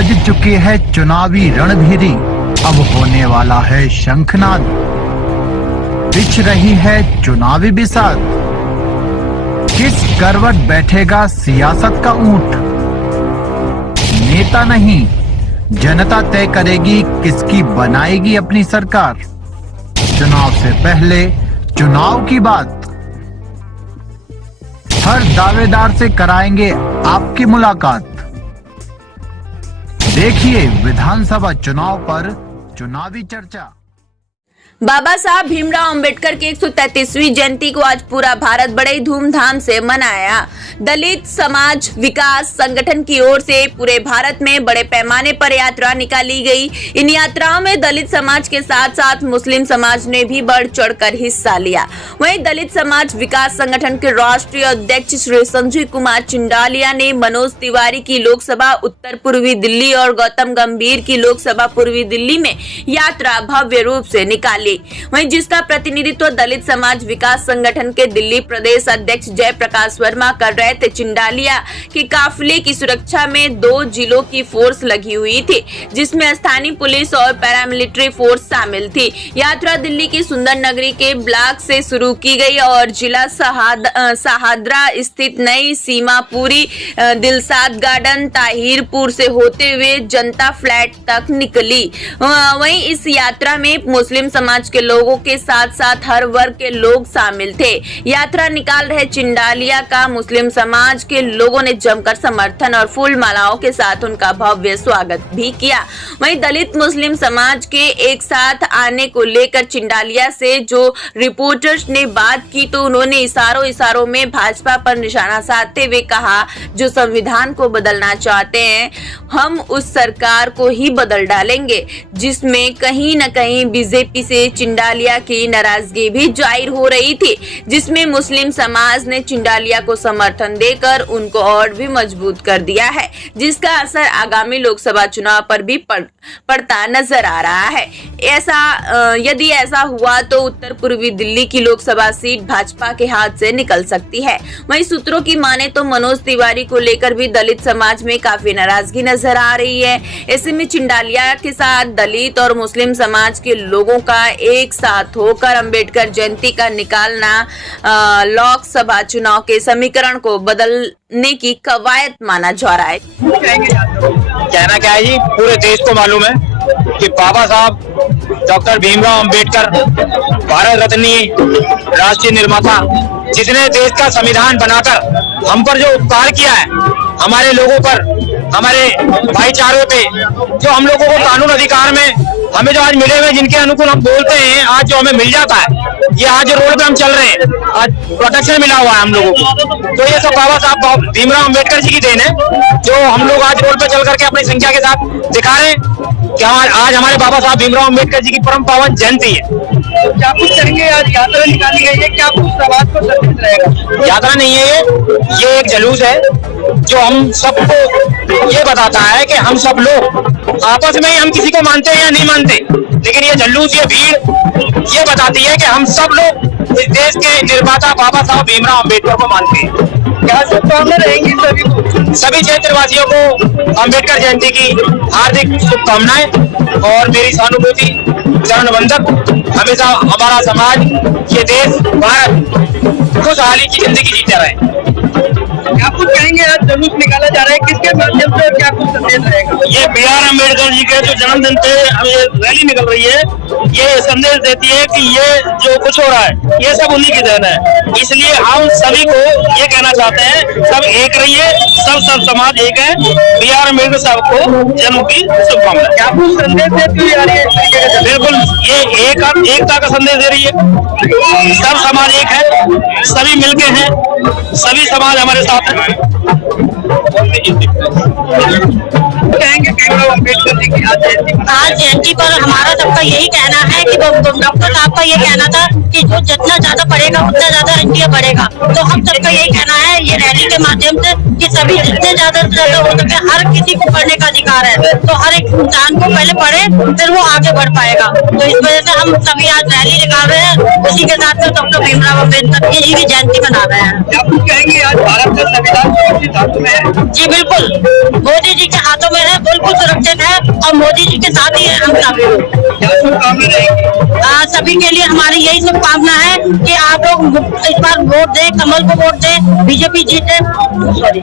बज चुकी है चुनावी रणभेरी, अब होने वाला है शंखनाद। बिछ रही है चुनावी बिसात, किस करवट बैठेगा सियासत का ऊंट। नेता नहीं जनता तय करेगी किसकी बनाएगी अपनी सरकार। चुनाव से पहले चुनाव की बात, हर दावेदार से कराएंगे आपकी मुलाकात। देखिए विधानसभा चुनाव पर चुनावी चर्चा। बाबा साहब भीमराव अंबेडकर की 133वीं जयंती को आज पूरा भारत बड़े धूमधाम से मनाया। दलित समाज विकास संगठन की ओर से पूरे भारत में बड़े पैमाने पर यात्रा निकाली गई। इन यात्राओं में दलित समाज के साथ साथ मुस्लिम समाज ने भी बढ़ चढ़कर हिस्सा लिया। वहीं दलित समाज विकास संगठन के राष्ट्रीय अध्यक्ष श्री संजय कुमार चिंडालिया ने मनोज तिवारी की लोकसभा उत्तर पूर्वी दिल्ली और गौतम गंभीर की लोकसभा पूर्वी दिल्ली में यात्रा भव्य रूप से निकाली। वहीं जिसका प्रतिनिधित्व दलित समाज विकास संगठन के दिल्ली प्रदेश अध्यक्ष जयप्रकाश वर्मा कर रहे थे। चिंडालिया के काफिले की सुरक्षा में 2 जिलों की फोर्स लगी हुई थी, जिसमें स्थानीय पुलिस और पैरामिलिट्री फोर्स शामिल थी। यात्रा दिल्ली की सुंदर नगरी के ब्लॉक से शुरू की गई और जिला शहादरा स्थित नई सीमापुरी, दिलशाद गार्डन, ताहिरपुर से होते हुए जनता फ्लैट तक निकली। वहीं इस यात्रा में मुस्लिम समाज के लोगों के साथ साथ हर वर्ग के लोग शामिल थे। यात्रा निकाल रहे चिंडालिया का मुस्लिम समाज के लोगों ने जमकर समर्थन और फूल मालाओं के साथ उनका भव्य स्वागत भी किया। वहीं दलित मुस्लिम समाज के एक साथ आने को लेकर चिंडालिया से जो रिपोर्टर्स ने बात की तो उन्होंने इशारों में भाजपा पर निशाना साधते हुए कहा, जो संविधान को बदलना चाहते हैं हम उस सरकार को ही बदल डालेंगे। जिसमें कहीं न कहीं बीजेपी से चिंडालिया की नाराजगी भी जाहिर हो रही थी, जिसमें मुस्लिम समाज ने चिंडालिया को समर्थन देकर उनको और भी मजबूत कर दिया है, जिसका असर आगामी लोकसभा चुनाव पर भी पड़ता नजर आ रहा है। यदि ऐसा हुआ तो उत्तर पूर्वी दिल्ली की लोकसभा सीट भाजपा के हाथ से निकल सकती है। वहीं सूत्रों की माने तो मनोज तिवारी को लेकर भी दलित समाज में काफी नाराजगी नजर आ रही है। ऐसे में चिंडालिया के साथ दलित और मुस्लिम समाज के लोगों का एक साथ होकर अंबेडकर जयंती का निकालना लोकसभा चुनाव के समीकरण को बदलने की कवायद माना जा रहा है। कहना क्या है जी, पूरे देश को मालूम है कि बाबा साहब डॉक्टर भीमराव अंबेडकर भारत रत्न राष्ट्रीय निर्माता, जिसने देश का संविधान बनाकर हम पर जो उपकार किया है, हमारे लोगों पर, हमारे भाईचारों पे, जो हम लोगों को कानून अधिकार में हमें जो आज मिले हुए, जिनके अनुकूल हम बोलते हैं, आज जो हमें मिल जाता है, ये आज रोड पे हम चल रहे हैं, आज प्रोटेक्शन मिला हुआ है हम लोगों को। तो ये सब बाबा साहब भीमराव अंबेडकर जी की देन है, जो हम लोग आज रोड पे चल करके अपनी संख्या के साथ दिखा रहे हैं कि आज हमारे बाबा साहब भीमराव अंबेडकर जी की परम पावन जयंती है। तो क्या कुछ करेंगे? आज यात्रा निकाली गई है, क्या कुछ समाज को संदेश रहेगा? यात्रा नहीं है ये एक जुलूस है, जो हम सबको ये बताता है कि हम सब लोग आपस में ही हम किसी को मानते हैं या नहीं मानते, लेकिन ये जुलूस, ये भीड़ ये बताती है कि हम सब लोग इस देश के निर्माता बाबा साहब भीमराव अंबेडकर को मानते हैं। क्या शुभकामनाएं रहेंगी सभी क्षेत्रवासियों को अम्बेडकर जयंती की हार्दिक शुभकामनाएं और मेरी सहानुभूति, चरण वंदन। हमेशा हमारा समाज, ये देश, भारत खुशहाली की जिंदगी जीते रहे। क्या कुछ कहेंगे? आज जुलूस निकाला जा रहा है, किसके माध्यम से और क्या कुछ संदेश रहेगा? ये B.R. अम्बेडकर जी के जो जन्मदिन पे ये रैली निकल रही है, ये संदेश देती है कि ये जो कुछ हो रहा है ये सब उन्हीं की देन है। इसलिए हम सभी को ये कहना चाहते हैं, सब एक रहिए, सब समाज एक है। B.R. अम्बेडकर साहब को जन्म की शुभकामनाएं। क्या कुछ संदेश देती है? बिल्कुल, ये एकता का संदेश दे रही है। सब समाज एक है, सभी मिलके हैं, सभी समाज हमारे साथ है। कहेंगे भीमराव अम्बेडकर जी की आज जयंती पर हमारा सबका यही कहना है कि डॉक्टर साहब का ये कहना था कि जो जितना ज्यादा पढ़ेगा उतना ज्यादा इंडिया बढ़ेगा। तो हम सबका यही कहना है ये रैली के माध्यम से कि सभी जितने ज्यादा से ज्यादा हो सके, हर किसी को पढ़ने का अधिकार है, तो हर एक इंसान को पहले पढ़े फिर वो आगे बढ़ पाएगा। तो इस वजह से हम सभी आज रैली निकाल रहे हैं, उसी के साथ में डॉक्टर भीमराव अम्बेडकर जी की जयंती मना रहे हैं। आप कहेंगे आज भारत का संविधान सुरक्षित हाथों में है? जी बिल्कुल, मोदी जी के हाथों में में है, बिल्कुल सुरक्षित है और मोदी जी के साथ ही है हम सब। क्या शुभकामनाएं रहेंगी? सभी के लिए हमारी यही शुभकामना है कि आप लोग इस बार वोट दें, कमल को वोट दें, बीजेपी जीते। सॉरी।